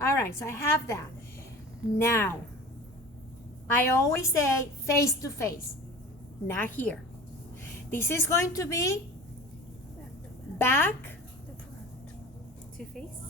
All right, so I have that. Now, I always say face to face, not here. This is going to be back To face?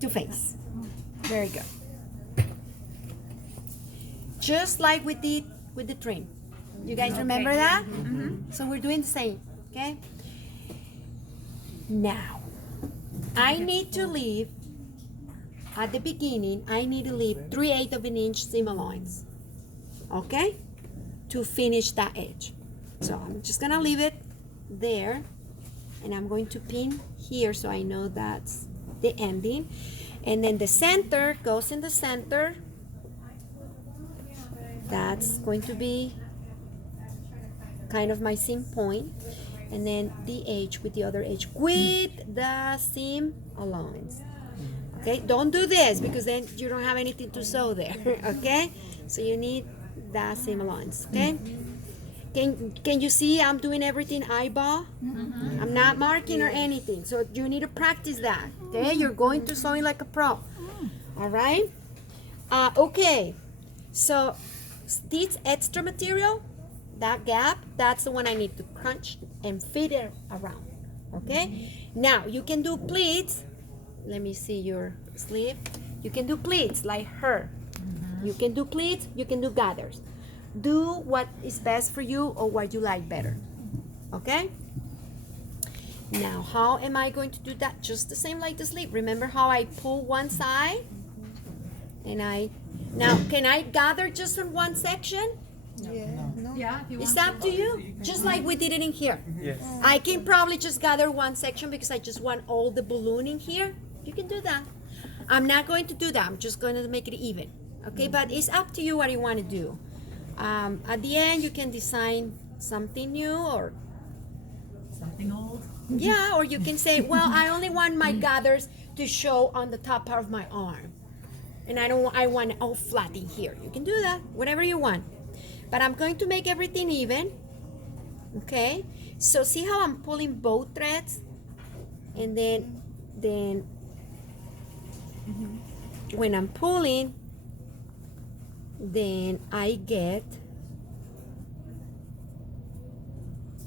to face. Very good. Just like we did with the trim. You guys remember that? So we're doing the same, okay? Now, I need to leave, at the beginning, I need to leave 3/8 of an inch seam allowance, okay? To finish that edge. So I'm just gonna leave it there, and I'm going to pin here so I know that's the ending. And then the center goes in the center. That's going to be kind of my seam point. And then the edge with the other edge with the seam allowance. Okay, don't do this because then you don't have anything to sew there. Okay, so you need that seam allowance. Okay, can you see I'm doing everything eyeball? I'm not marking or anything, so you need to practice that. Okay, you're going to sew it like a pro. All right. Okay, so this extra material, that gap, that's the one I need to crunch and fit it around. Okay, now you can do pleats. Let me see your sleeve. You can do pleats like her. You can do pleats, you can do gathers. Do what is best for you or what you like better. Okay? Now, how am I going to do that? Just the same like the sleeve. Remember how I pull one side? And now, can I gather just in one section? Yeah, if you It's want up to you. Just like we did it in here. Yes. I can probably just gather one section because I just want all the balloon in here. You can do that. I'm not going to do that. I'm just going to make it even. Okay, but it's up to you what you want to do. At the end, you can design something new or something old. yeah, or you can say, well, I only want my gathers to show on the top part of my arm. And I want it all flat in here. You can do that, whatever you want. But I'm going to make everything even. Okay? So see how I'm pulling both threads? And then when I'm pulling, then I get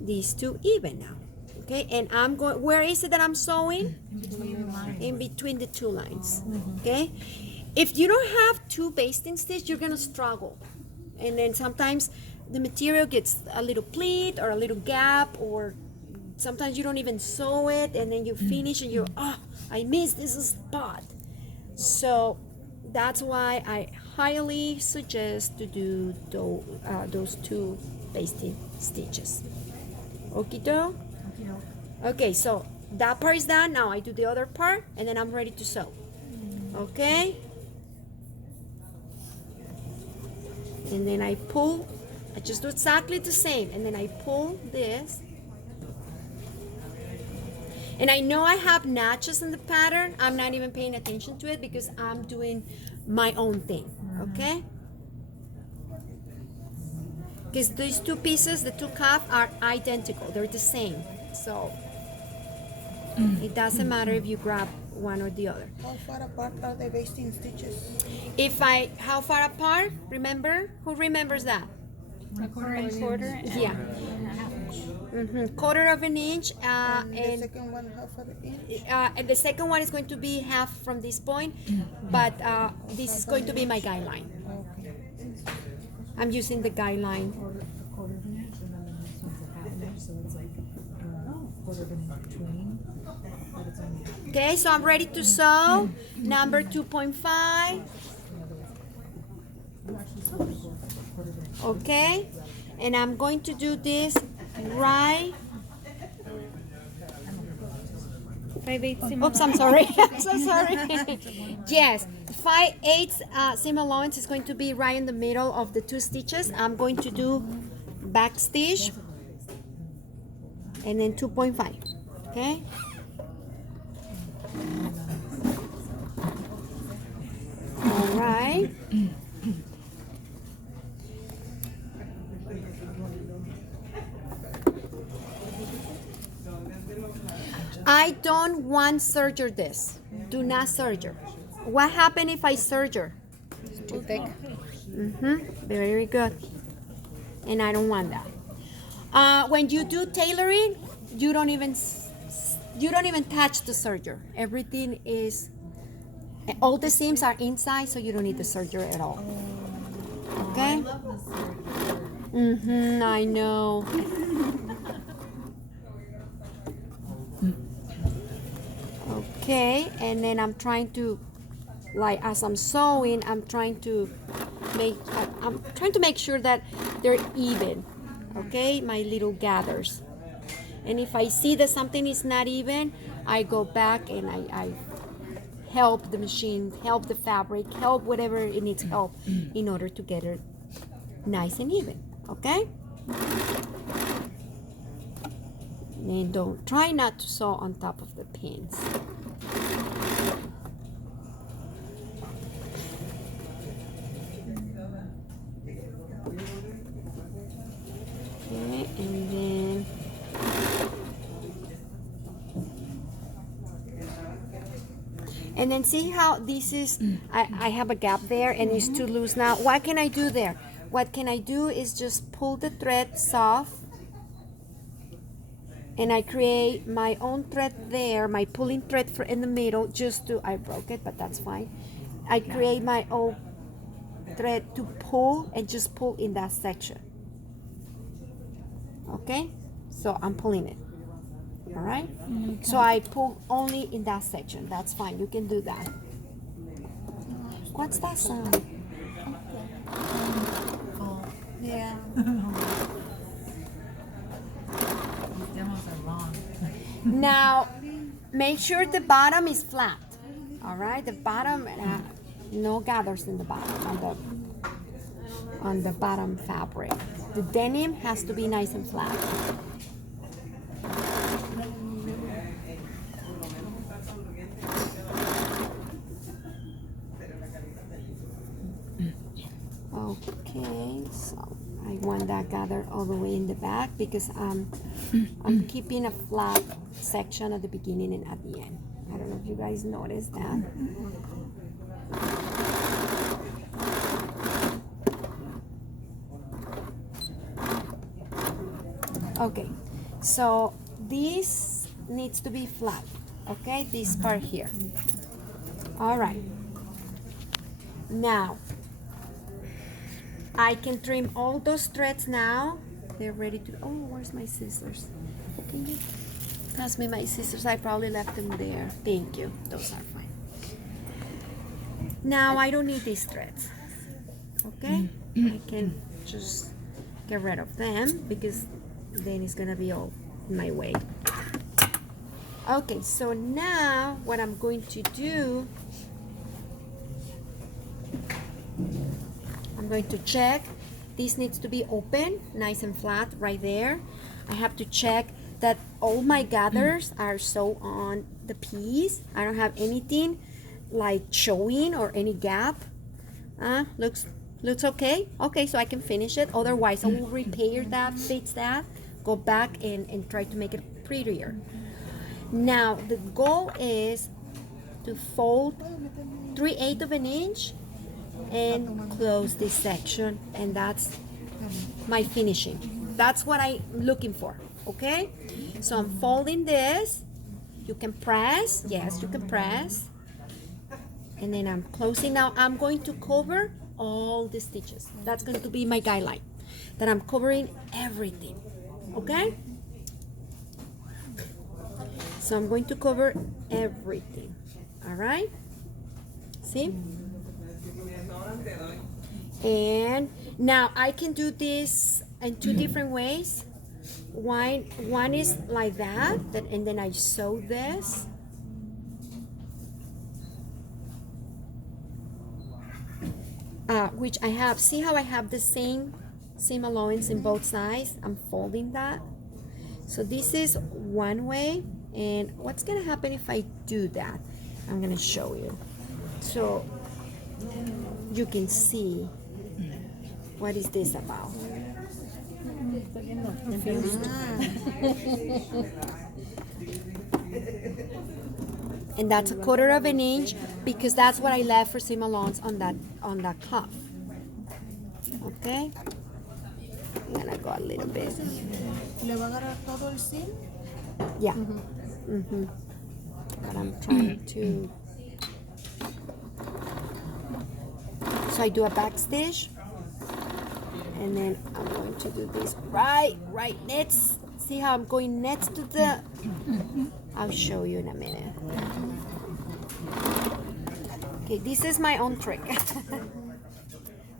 these two even now. Okay, and I'm going, where is it that I'm sewing? In between lines. In between the two lines. Okay, if you don't have two basting stitches, you're gonna struggle, and then sometimes the material gets a little pleat or a little gap, or sometimes you don't even sew it, and then you finish and you're I missed this spot. So that's why I highly suggest to do those two basting stitches. Okie doke. Okay, so that part is done. Now I do the other part, and then I'm ready to sew. Okay? And then I pull. I just do exactly the same. And then I pull this. And I know I have notches in the pattern. I'm not even paying attention to it because I'm doing my own thing. Okay? Because these two pieces, the two cuff, are identical. They're the same. So it doesn't matter if you grab one or the other. How far apart are the basting stitches? How far apart? Remember? Who remembers that? A quarter and Yeah. Quarter of an inch. And the And second one, half of an inch? and the second one is going to be half from this point, but this is going to be my guideline. Okay. I'm using the guideline. A quarter of an inch, and then the next one's a half an inch, so it's like quarter of an inch between. But it's only half. Okay, so I'm ready to sew. Number 2.5. I'm actually supposed to go a quarter of an inch. Okay, and I'm going to do this right. Oops, I'm sorry. I'm so sorry. Yes, 5/8 seam allowance is going to be right in the middle of the two stitches. I'm going to do back stitch and then 2.5. Okay. All right. I don't want serger this. Do not serger. what happened if I serger? Too thick. Very good. And I don't want that. When you do tailoring, you don't even touch the serger. Everything is, all the seams are inside, so you don't need the serger at all. Okay? I know. Okay, and then I'm trying to, like, as I'm sewing, I'm trying to make sure that they're even. Okay, my little gathers. And if I see that something is not even, I go back and I help the machine, help the fabric, help whatever it needs help in order to get it nice and even. Okay? And don't try not to sew on top of the pins. Okay, and then see how this is, I have a gap there and it's too loose now. What can I do there? What can I do is just pull the thread soft, and I create my own thread there, my pulling thread in the middle, I broke it, but that's fine. I create my own thread to pull and just pull in that section. Okay, so I'm pulling it. All right, so I pull only in that section. That's fine, you can do that. What's that sound? Yeah. These demos are long. Now, make sure the bottom is flat. All right, the bottom, no gathers in the bottom, on the bottom fabric. The denim has to be nice and flat. Okay, so I want that gathered all the way in the back because I'm keeping a flat section at the beginning and at the end. I don't know if you guys noticed that. Okay, so this needs to be flat, okay, this part here. All right, now I can trim all those threads now. They're ready to, oh, where's my scissors? Can you pass me my scissors? I probably left them there. Thank you, those are fine. Now I don't need these threads, okay? I can just get rid of them because then it's gonna be all in my way. Okay, so now what I'm going to do, I'm going to check. This needs to be open, nice and flat right there. I have to check that all my gathers are sewn on the piece. I don't have anything like showing or any gap. Looks okay. Okay, so I can finish it. Otherwise, I will repair that, fix that, go back and try to make it prettier. Now, the goal is to fold 3/8 of an inch and close this section, and that's my finishing. That's what I'm looking for, okay? So I'm folding this. You can press, yes, you can press. And then I'm closing. Now I'm going to cover all the stitches. That's going to be my guideline, that I'm covering everything, okay? So I'm going to cover everything, all right? See? And now I can do this in two different ways. One is like that, and then I sew this. Which I have, see how I have the same seam allowance in both sides? I'm folding that. So this is one way, and what's gonna happen if I do that? I'm gonna show you. So you can see what is this about. And that's 1/4 of an inch because that's what I left for seam allowance on that cuff. Okay? I'm gonna go a little bit. ¿Le va a agarrar todo el seam? Yeah. Mm-hmm. But I'm trying to. So I do a back stitch, and then I'm going to do this right next. See how I'm going next to the. I'll show you in a minute. Okay, this is my own trick.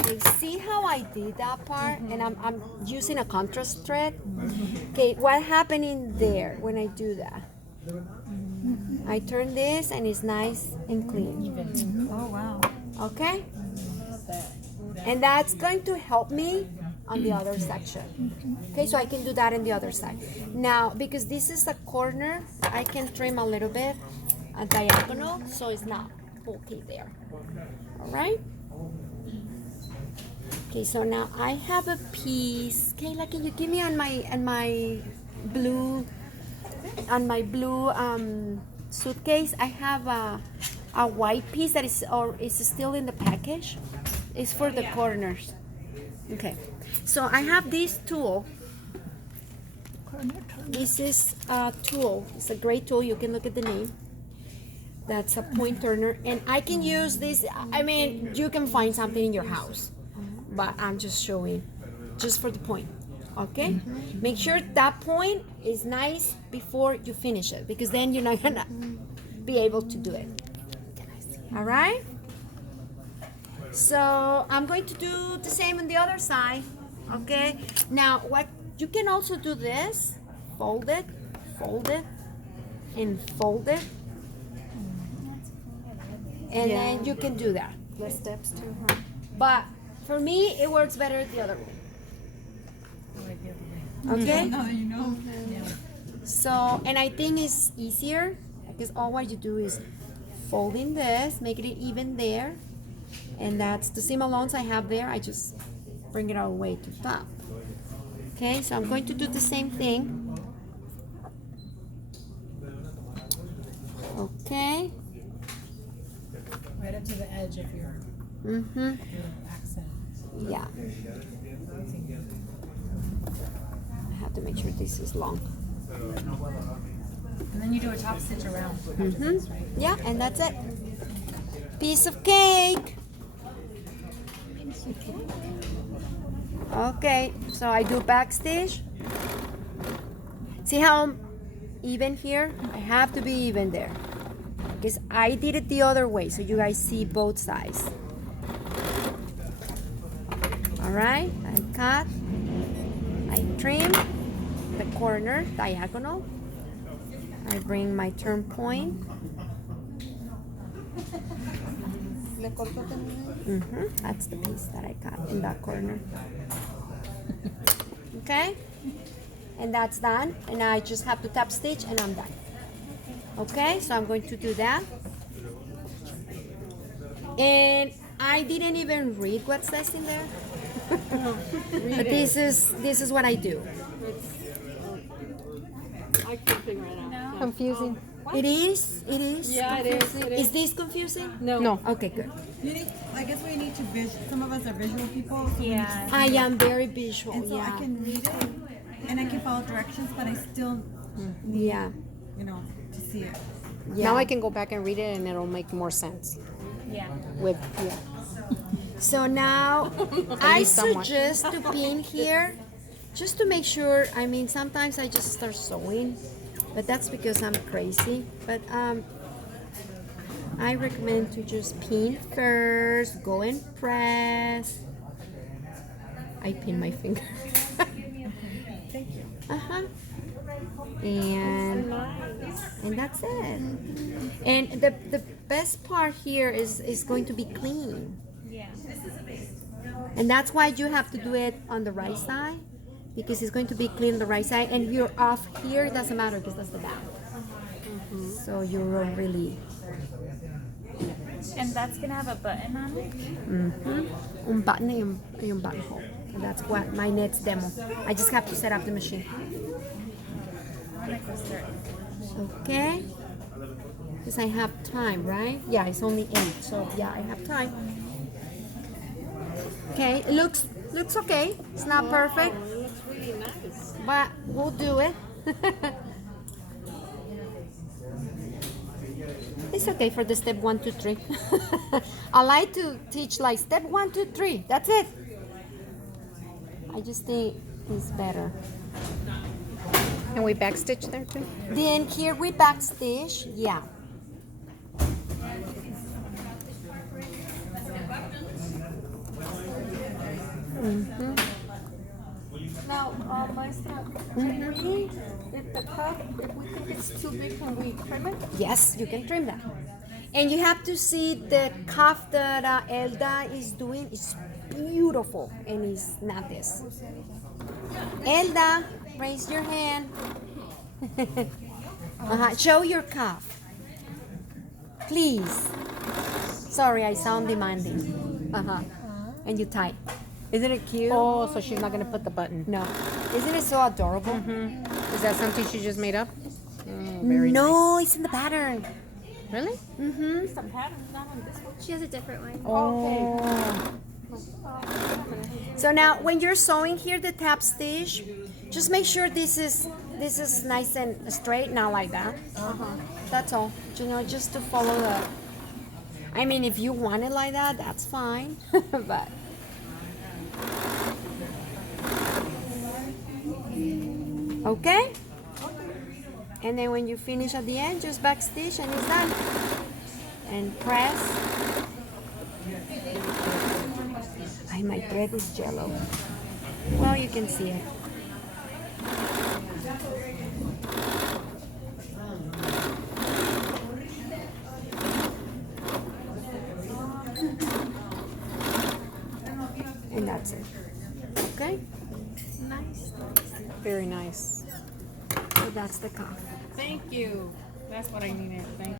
Okay, see how I did that part, and I'm using a contrast thread. Okay, what happened in there when I do that? I turn this and it's nice and clean. Oh, wow. Okay? And that's going to help me on the other section. Okay, so I can do that in the other side. Now, because this is a corner, I can trim a little bit a diagonal so it's not bulky there. All right? Okay, so now I have a piece. Kayla, can you give me on my blue suitcase? I have a white piece that is still in the package. It's for the corners. Okay, so I have this tool. This is a tool. It's a great tool. You can look at the name. That's a point turner, and I can use this. I mean, you can find something in your house, but I'm just showing, just for the point. Okay, make sure that point is nice before you finish it, because then you're not gonna be able to do it. All right. So I'm going to do the same on the other side. Okay. Now, what you can also do this: fold it, and fold it. And then you can do that. Less steps too, huh? But for me, it works better the other way. Okay? Now that you know. Yeah. So, and I think it's easier because all what you do is folding this, make it even there. And that's the seam allowance I have there. I just bring it all the way to the top. Okay, so I'm going to do the same thing. Okay. Right up to the edge of your accent. Yeah. I have to make sure this is long. And then you do a top stitch around. After this, right? Yeah, and that's it. Piece of cake. Okay, so I do back stitch. See how I'm even here? I have to be even there, because I did it the other way, so you guys see both sides. All right, I cut, I trim the corner diagonal. I bring my turn point. ¿Le cortó también? That's the piece that I cut in that corner. Okay, and that's done. And I just have to tap stitch, and I'm done. Okay, so I'm going to do that. And I didn't even read what says in there. But this is what I do. I can't figure it out. Confusing. It is. Yeah, it is. confusing. It is. Is this confusing? No. Okay, good. You need, I guess we need to some of us are visual people. So we need Yeah. I am very visual. to, and so Yeah. I can read it and I can follow directions, but I still need, Yeah. to see it. Yeah. Now I can go back and read it and it'll make more sense. Yeah. With So now I least somewhat. suggest to pin here just to make sure. I mean, sometimes I just start sewing, but that's because I'm crazy. But I recommend to just pin first, go and press. I pin my finger. Thank you. And that's it. And the best part here is going to be clean. Yeah. And that's why you have to do it on the right side, because it's going to be clean on the right side. And if you're off here, it doesn't matter because that's the back. So you don't really. And that's gonna have a button on it? Un button y un buttonhole. And that's what my next demo. I just have to set up the machine. Okay. Because I have time, right? Yeah, it's only 8, so yeah, I have time. Okay, it looks okay. It's not perfect, Oh, it looks really nice. but we'll do it. It's okay for the step 1, 2, 3. I like to teach like step 1, 2, 3. That's it. I just think it's better. And we backstitch there too? Then here we backstitch. Yeah. Now, Maestra, can we, if the cup, if we think it's too big, can we trim it? Yes, you can trim that. And you have to see the cuff that Elda is doing is beautiful, and it's not this. Elda, raise your hand. Show your cuff, please. Sorry, I sound demanding. And you type. Isn't it cute? Oh, so she's not gonna put the button. No. Isn't it so adorable? Is that something she just made up? Oh, very No, it's in the pattern. nice. Really? Mm-hmm. Some patterns not on this one. She has a different one. Oh. So now, when you're sewing here the tab stitch, just make sure this is nice and straight, not like that. That's all. You know, just to follow the. I mean, if you want it like that, that's fine. But. Okay? And then when you finish at the end, just backstitch and it's done. And press. Ay, my thread is yellow. Well, you can see it. And that's it. Okay? Nice. Very nice. So that's the cuff. Thank you. That's what I needed. Thank